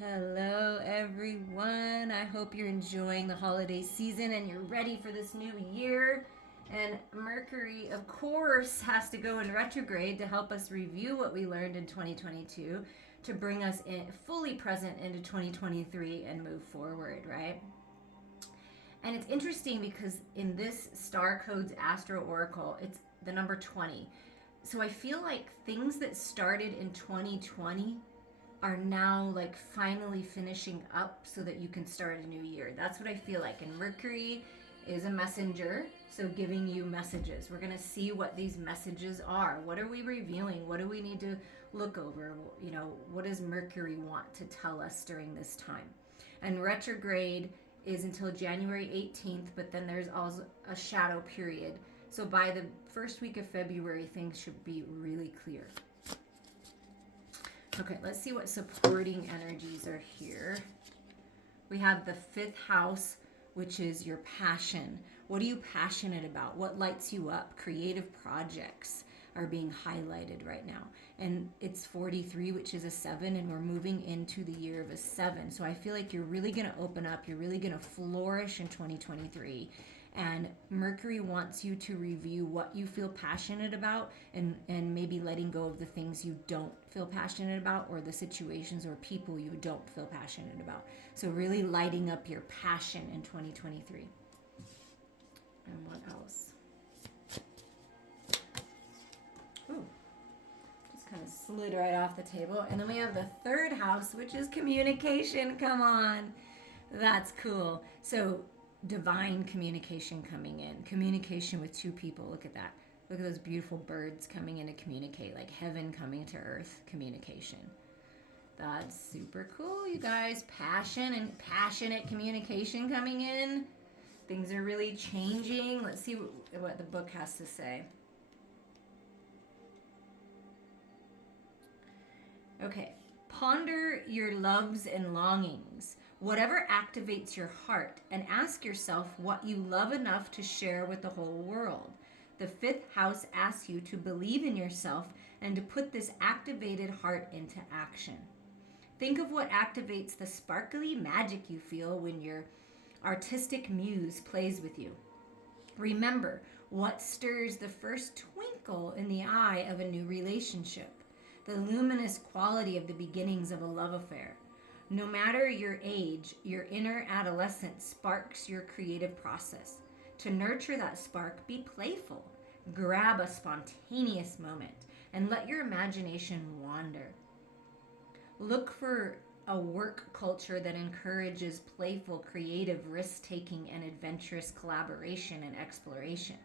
Hello, everyone. I hope you're enjoying the holiday season and you're ready for this new year. And Mercury, of course, has to go in retrograde to help us review what we learned in 2022 to bring us in fully present into 2023 and move forward, right? And it's interesting because in this Star Codes Astro Oracle, it's the number 20. So I feel like things that started in 2020 are now like finally finishing up so that you can start a new year. That's what I feel like. And Mercury is a messenger, so giving you messages. We're going to see what these messages are. What are we revealing? What do we need to look over? You know, what does Mercury want to tell us during this time? And retrograde is until January 18th, but then there's also a shadow period. So by the first week of February, things should be really clear. Okay, let's see what supporting energies are here. We have the fifth house, which is your passion. What are you passionate about? What lights you up? Creative projects are being highlighted right now. And it's 43, which is a 7, and we're moving into the year of a 7. So I feel like you're really going to open up. You're really going to flourish in 2023. And Mercury wants you to review what you feel passionate about and maybe letting go of the things you don't feel passionate about or the situations or people you don't feel passionate about. So really lighting up your passion in 2023. And what else? Ooh, just kind of slid right off the table. And then we have the third house, which is communication. Come on. That's cool. So divine communication coming in. Communication with two people. Look at that. Look at those beautiful birds coming in to communicate, like heaven coming to earth communication. That's super cool, you guys. Passion and passionate communication coming in. Things are really changing. Let's see what the book has to say. Okay. Ponder your loves and longings. Whatever activates your heart, and ask yourself what you love enough to share with the whole world. The fifth house asks you to believe in yourself and to put this activated heart into action. Think of what activates the sparkly magic you feel when your artistic muse plays with you. Remember what stirs the first twinkle in the eye of a new relationship, the luminous quality of the beginnings of a love affair. No matter your age, your inner adolescent sparks your creative process. To nurture that spark, be playful. Grab a spontaneous moment and let your imagination wander. Look for a work culture that encourages playful, creative, risk-taking, and adventurous collaboration and exploration.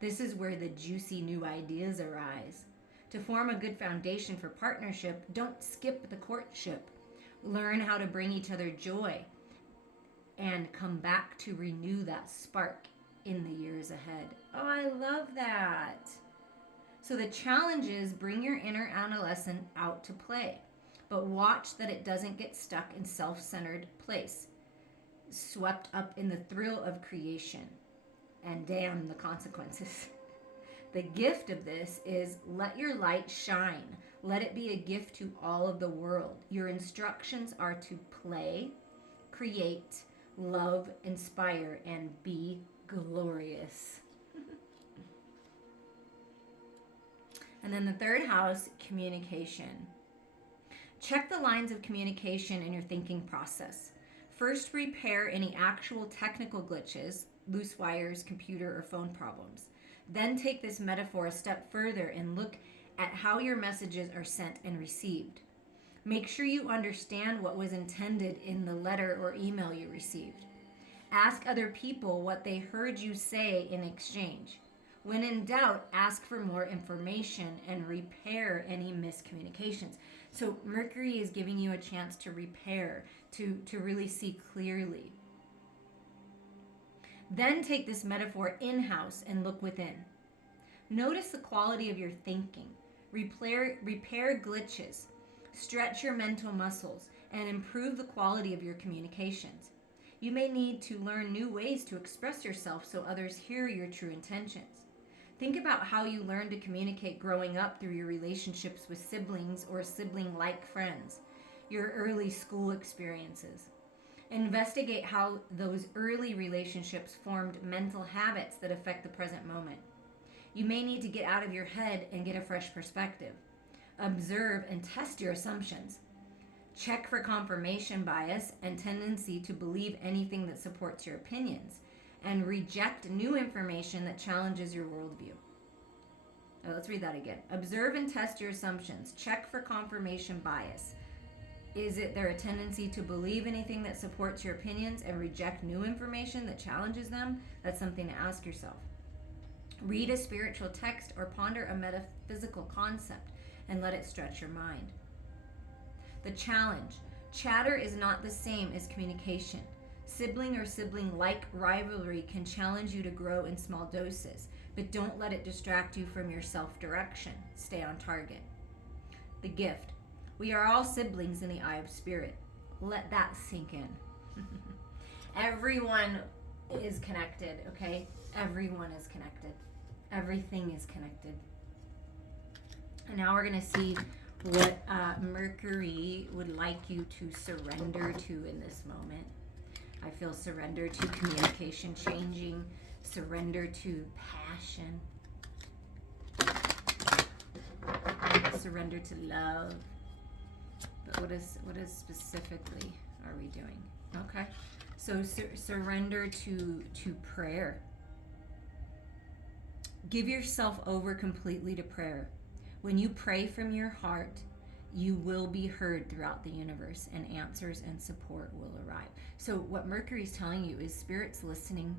This is where the juicy new ideas arise. To form a good foundation for partnership, don't skip the courtship. Learn how to bring each other joy and come back to renew that spark in the years ahead. Oh, I love that. So the challenge is bring your inner adolescent out to play, but watch that it doesn't get stuck in self-centered place, swept up in the thrill of creation, and damn the consequences. The gift of this is let your light shine. Let it be a gift to all of the world. Your instructions are to play, create, love, inspire, and be glorious. And then the third house, communication. Check the lines of communication in your thinking process. First, repair any actual technical glitches, loose wires, computer, or phone problems. Then take this metaphor a step further and look at how your messages are sent and received. Make sure you understand what was intended in the letter or email you received. Ask other people what they heard you say in exchange. When in doubt, ask for more information and repair any miscommunications. So Mercury is giving you a chance to repair, to really see clearly. Then take this metaphor in-house and look within. Notice the quality of your thinking. Repair glitches. Stretch your mental muscles and improve the quality of your communications. You may need to learn new ways to express yourself so others hear your true intentions. Think about how you learned to communicate growing up through your relationships with siblings or sibling-like friends. your early school experiences. Investigate how those early relationships formed mental habits that affect the present moment. You may need to get out of your head and get a fresh perspective. Observe and test your assumptions. Check for confirmation bias and tendency to believe anything that supports your opinions, and reject new information that challenges your worldview. Let's read that again. Observe and test your assumptions. Check for confirmation bias. Is it there a tendency to believe anything that supports your opinions and reject new information that challenges them? That's something to ask yourself. Read a spiritual text or ponder a metaphysical concept and let it stretch your mind. The challenge. Chatter is not the same as communication. Sibling or sibling-like rivalry can challenge you to grow in small doses, but don't let it distract you from your self-direction. Stay on target. The gift. We are all siblings in the eye of spirit. Let that sink in. Everyone is connected, okay? Everyone is connected. Everything is connected. And now we're going to see what Mercury would like you to surrender to in this moment. I feel surrender to communication changing, surrender to passion, surrender to love. But what is specifically are we doing? Okay, so surrender to prayer. Give yourself over completely to prayer. When you pray from your heart, you will be heard throughout the universe, and answers and support will arrive. So what Mercury's telling you is Spirit's listening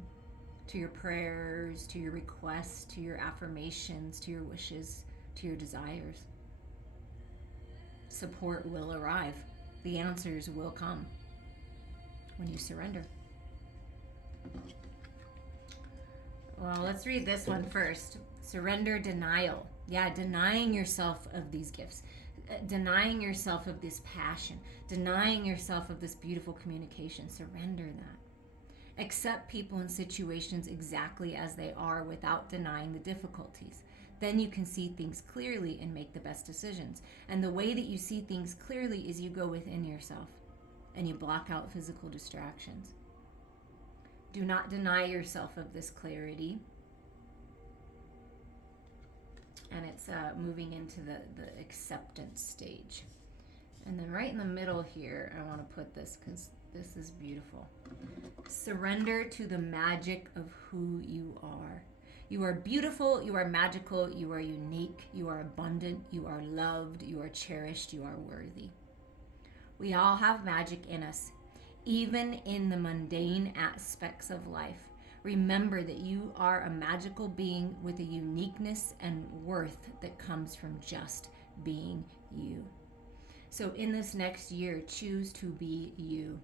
to your prayers, to your requests, to your affirmations, to your wishes, to your desires. Support will arrive. The answers will come when you surrender. Well, let's read this one first. Surrender denial. Yeah, denying yourself of these gifts. Denying yourself of this passion, denying yourself of this beautiful communication. Surrender that. Accept people and situations exactly as they are without denying the difficulties. Then you can see things clearly and make the best decisions. And the way that you see things clearly is you go within yourself and you block out physical distractions. Do not deny yourself of this clarity. And it's moving into the acceptance stage. And then right in the middle here, I want to put this because this is beautiful. Surrender to the magic of who you are. You are beautiful, you are magical, you are unique, you are abundant, you are loved, you are cherished, you are worthy. We all have magic in us, even in the mundane aspects of life. Remember that you are a magical being with a uniqueness and worth that comes from just being you. So in this next year, choose to be you,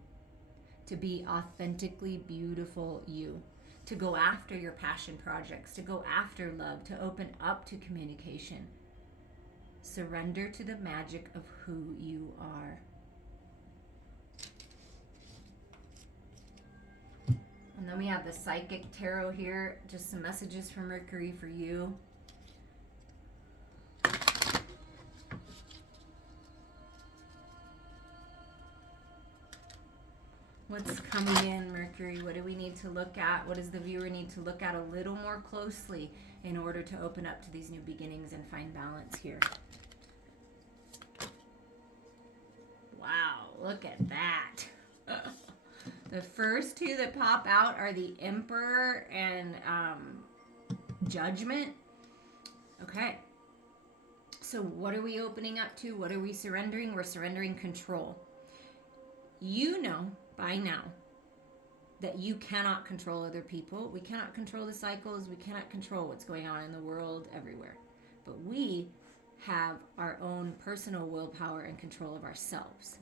to be authentically beautiful you, to go after your passion projects, to go after love, to open up to communication. Surrender to the magic of who you are. And then we have the Psychic Tarot here, just some messages from Mercury for you. What's coming in, Mercury? What do we need to look at? What does the viewer need to look at a little more closely in order to open up to these new beginnings and find balance here? Wow, look at that. The first two that pop out are the Emperor and Judgment. Okay. So what are we opening up to? What are we surrendering? We're surrendering control. You know by now that you cannot control other people. We cannot control the cycles. We cannot control what's going on in the world everywhere. But we have our own personal willpower and control of ourselves.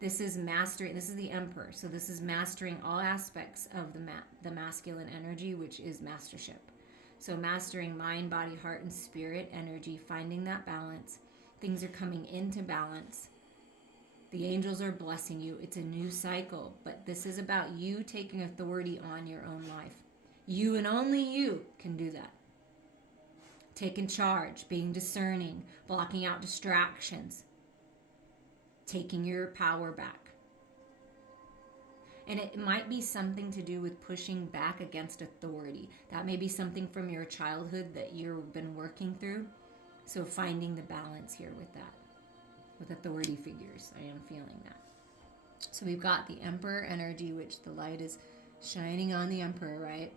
This is mastering. This is the Emperor. So this is mastering all aspects of the masculine energy, which is mastership. So mastering mind, body, heart, and spirit energy, finding that balance. Things are coming into balance. The angels are blessing you. It's a new cycle, but this is about you taking authority on your own life. You and only you can do that. Taking charge, being discerning, blocking out distractions. taking your power back. And it might be something to do with pushing back against authority. That may be something from your childhood that you've been working through. So finding the balance here with that, with authority figures. I am feeling that. So we've got the Emperor energy, which the light is shining on the Emperor, right?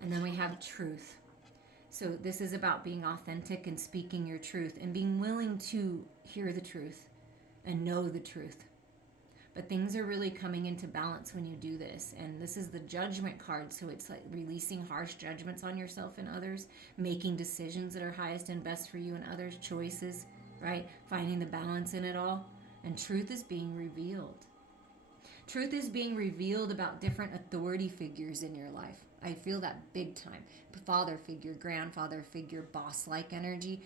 And then we have truth. So this is about being authentic and speaking your truth and being willing to hear the truth and know the truth. But things are really coming into balance when you do this. And this is the Judgment card. So it's like releasing harsh judgments on yourself and others, making decisions that are highest and best for you and others, choices, right? Finding the balance in it all. And truth is being revealed. Truth is being revealed about different authority figures in your life. I feel that big time. Father figure, grandfather figure, boss-like energy.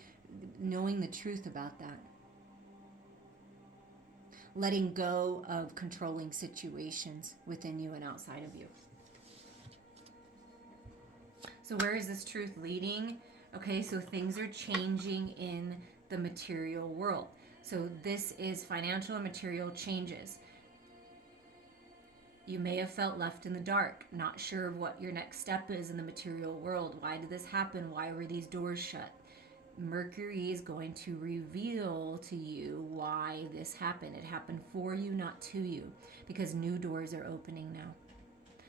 Knowing the truth about that. Letting go of controlling situations within you and outside of you. So where is this truth leading? Okay, so things are changing in the material world. So this is financial and material changes. You may have felt left in the dark, not sure of what your next step is in the material world. Why did this happen? Why were these doors shut? Mercury is going to reveal to you why this happened. It happened for you, not to you, because new doors are opening now.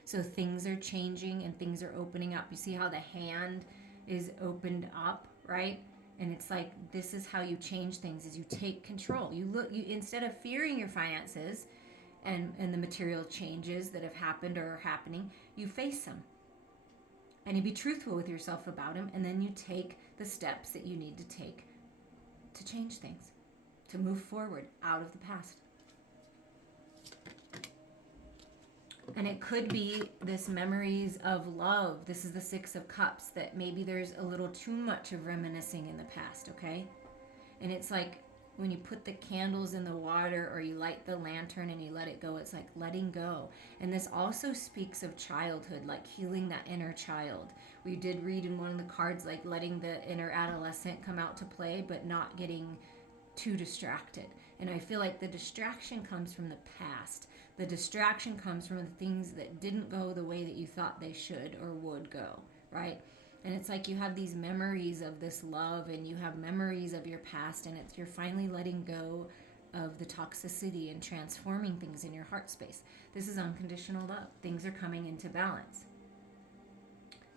So things are changing and things are opening up. You see how the hand is opened up, right? And it's like, this is how you change things, is you take control. You instead of fearing your finances and the material changes that have happened or are happening, you face them. And you be truthful with yourself about them, and then you take the steps that you need to take to change things, to move forward out of the past. And it could be this memories of love. This is the Six of Cups, that maybe there's a little too much of reminiscing in the past, okay? And it's like when you put the candles in the water or you light the lantern and you let it go, it's like letting go. And this also speaks of childhood, like healing that inner child. We did read in one of the cards, like letting the inner adolescent come out to play, but not getting too distracted. And I feel like the distraction comes from the past. The distraction comes from the things that didn't go the way that you thought they should or would go, right? And it's like you have these memories of this love and you have memories of your past, and you're finally letting go of the toxicity and transforming things in your heart space. This is unconditional love. Things are coming into balance.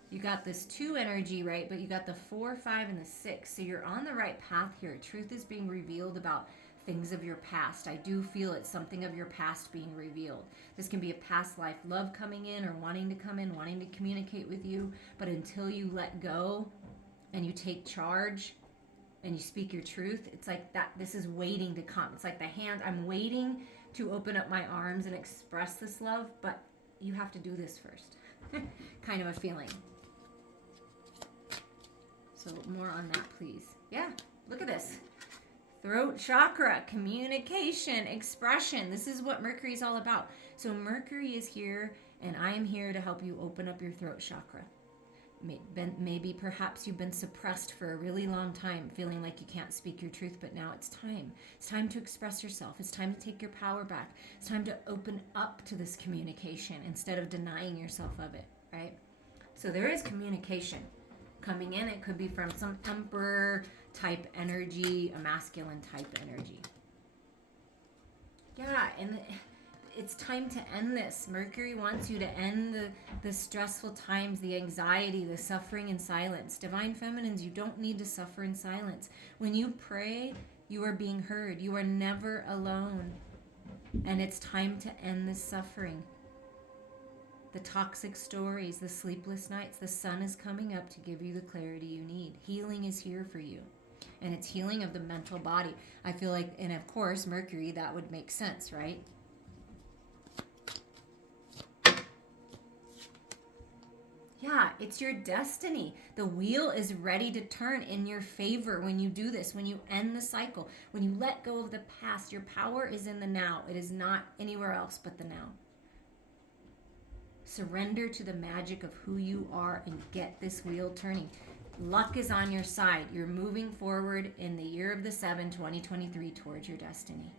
You got this 2 energy, right? But you got the 4, 5, and the 6. So you're on the right path here. Truth is being revealed about things of your past. I do feel it's something of your past being revealed. This can be a past life love coming in or wanting to come in, wanting to communicate with you. But until you let go and you take charge and you speak your truth, it's like that. This is waiting to come. It's like the hand. I'm waiting to open up my arms and express this love, but you have to do this first. Kind of a feeling. So more on that, please. Yeah, look at this. Throat chakra, communication, expression. This is what Mercury is all about. So Mercury is here, and I am here to help you open up your throat chakra. Maybe perhaps you've been suppressed for a really long time, feeling like you can't speak your truth, but now it's time. It's time to express yourself. It's time to take your power back. It's time to open up to this communication instead of denying yourself of it, right? So there is communication coming in. It could be from some emperor type energy, a masculine type energy. Yeah, and it's time to end this. Mercury wants you to end the stressful times, the anxiety, the suffering in silence. Divine Feminines, you don't need to suffer in silence. When you pray, you are being heard. You are never alone. And it's time to end this suffering. The toxic stories, the sleepless nights, the sun is coming up to give you the clarity you need. Healing is here for you. And it's healing of the mental body. I feel like, and of course, Mercury, that would make sense, right? Yeah, it's your destiny. The wheel is ready to turn in your favor when you do this, when you end the cycle, when you let go of the past. Your power is in the now. It is not anywhere else but the now. Surrender to the magic of who you are and get this wheel turning. Luck is on your side. You're moving forward in the year of the 7, 2023, towards your destiny.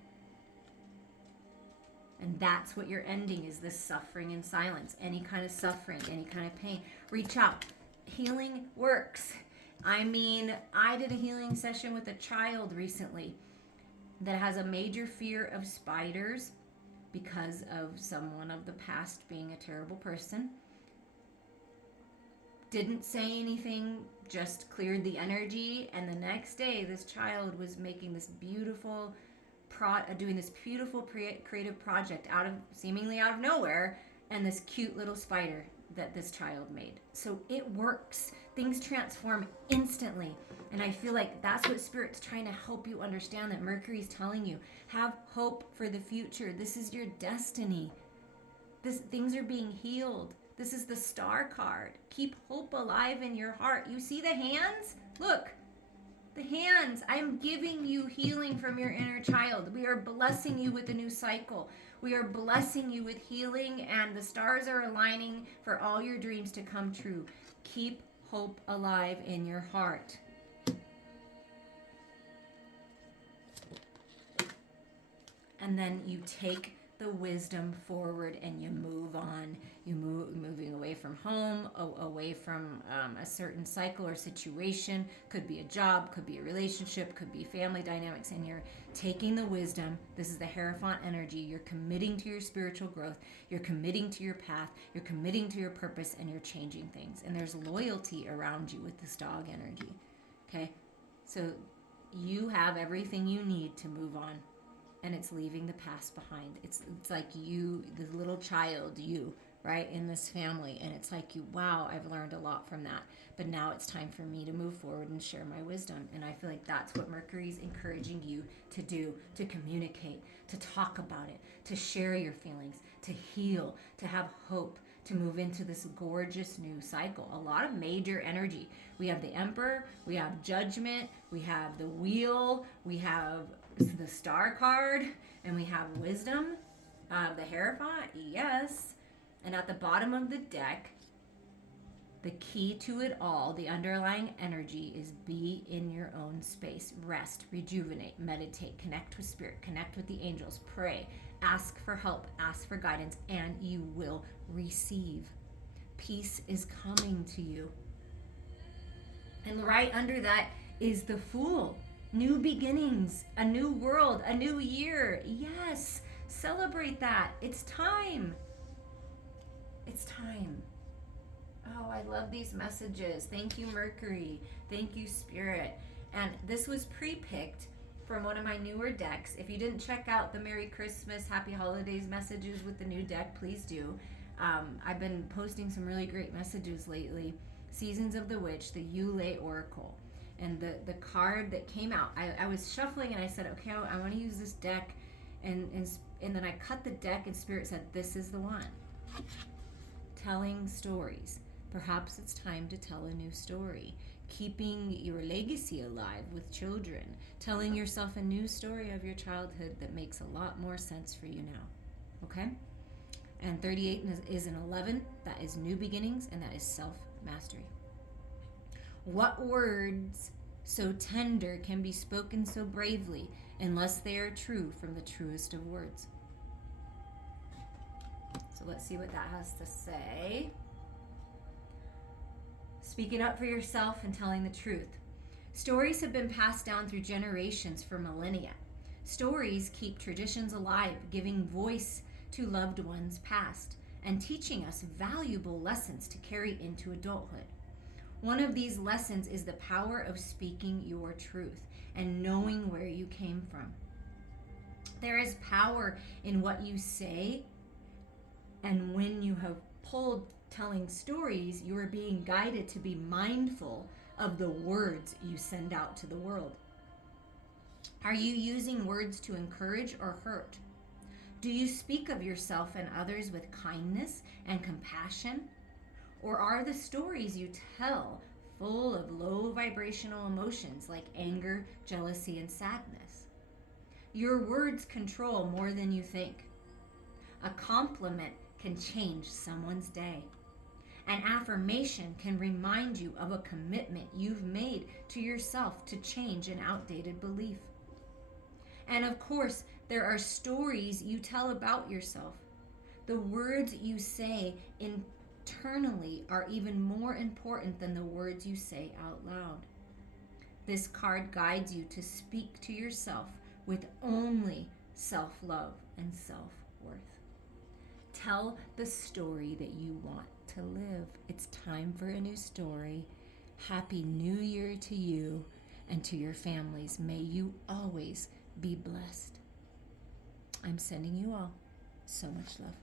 And that's what you're ending, is this suffering in silence. Any kind of suffering, any kind of pain. Reach out. Healing works. I mean, I did a healing session with a child recently that has a major fear of spiders because of someone of the past being a terrible person. Didn't say anything, just cleared the energy. And the next day, this child was making this beautiful doing this beautiful creative project seemingly out of nowhere, and this cute little spider that this child made. So it works. Things transform instantly. And I feel like that's what Spirit's trying to help you understand, that Mercury's telling you. Have hope for the future. This is your destiny. Things are being healed. This is the Star card. Keep hope alive in your heart. You see the hands? Look. The hands. I'm giving you healing from your inner child. We are blessing you with a new cycle. We are blessing you with healing, and the stars are aligning for all your dreams to come true. Keep hope alive in your heart. And then you take the wisdom forward and you move on. Moving away from home, away from a certain cycle or situation. Could be a job, could be a relationship, could be family dynamics. And you're taking the wisdom. This is the Hierophant energy. You're committing to your spiritual growth. You're committing to your path. You're committing to your purpose, and you're changing things. And there's loyalty around you with this dog energy. Okay? So you have everything you need to move on. And it's leaving the past behind. It's like you, the little child, right, in this family. And it's like, wow, I've learned a lot from that. But now it's time for me to move forward and share my wisdom. And I feel like that's what Mercury's encouraging you to do, to communicate, to talk about it, to share your feelings, to heal, to have hope, to move into this gorgeous new cycle. A lot of major energy. We have the Emperor, we have Judgment, we have the Wheel, we have the Star card, and we have Wisdom, the Hierophant, yes. And at the bottom of the deck, the key to it all, the underlying energy, is be in your own space. Rest, rejuvenate, meditate, connect with Spirit, connect with the angels, pray, ask for help, ask for guidance, and you will receive. Peace is coming to you. And right under that is the Fool. New beginnings, a new world, a new year. Yes, celebrate that. It's time. It's time. Oh, I love these messages. Thank you, Mercury. Thank you, Spirit. And this was pre-picked from one of my newer decks. If you didn't check out the Merry Christmas, Happy Holidays messages with the new deck, please do. I've been posting some really great messages lately. Seasons of the Witch, the Astro Oracle. And the card that came out, I was shuffling and I said, okay, I want to use this deck. And then I cut the deck and Spirit said, this is the one. Telling stories. Perhaps it's time to tell a new story. Keeping your legacy alive with children. Telling yourself a new story of your childhood that makes a lot more sense for you now. Okay? And 38 is an 11. That is new beginnings, and that is self-mastery. What words so tender can be spoken so bravely unless they are true from the truest of words? So let's see what that has to say. Speaking up for yourself and telling the truth. Stories have been passed down through generations for millennia. Stories keep traditions alive, giving voice to loved ones past and teaching us valuable lessons to carry into adulthood. One of these lessons is the power of speaking your truth and knowing where you came from. There is power in what you say, and when you have pulled telling stories, you are being guided to be mindful of the words you send out to the world. Are you using words to encourage or hurt? Do you speak of yourself and others with kindness and compassion? Or are the stories you tell full of low vibrational emotions like anger, jealousy, and sadness? Your words control more than you think. A compliment can change someone's day. An affirmation can remind you of a commitment you've made to yourself to change an outdated belief. And of course, there are stories you tell about yourself. The words you say internally are even more important than the words you say out loud. This card guides you to speak to yourself with only self-love and self-worth. Tell the story that you want to live. It's time for a new story. Happy New Year to you and to your families. May you always be blessed. I'm sending you all so much love.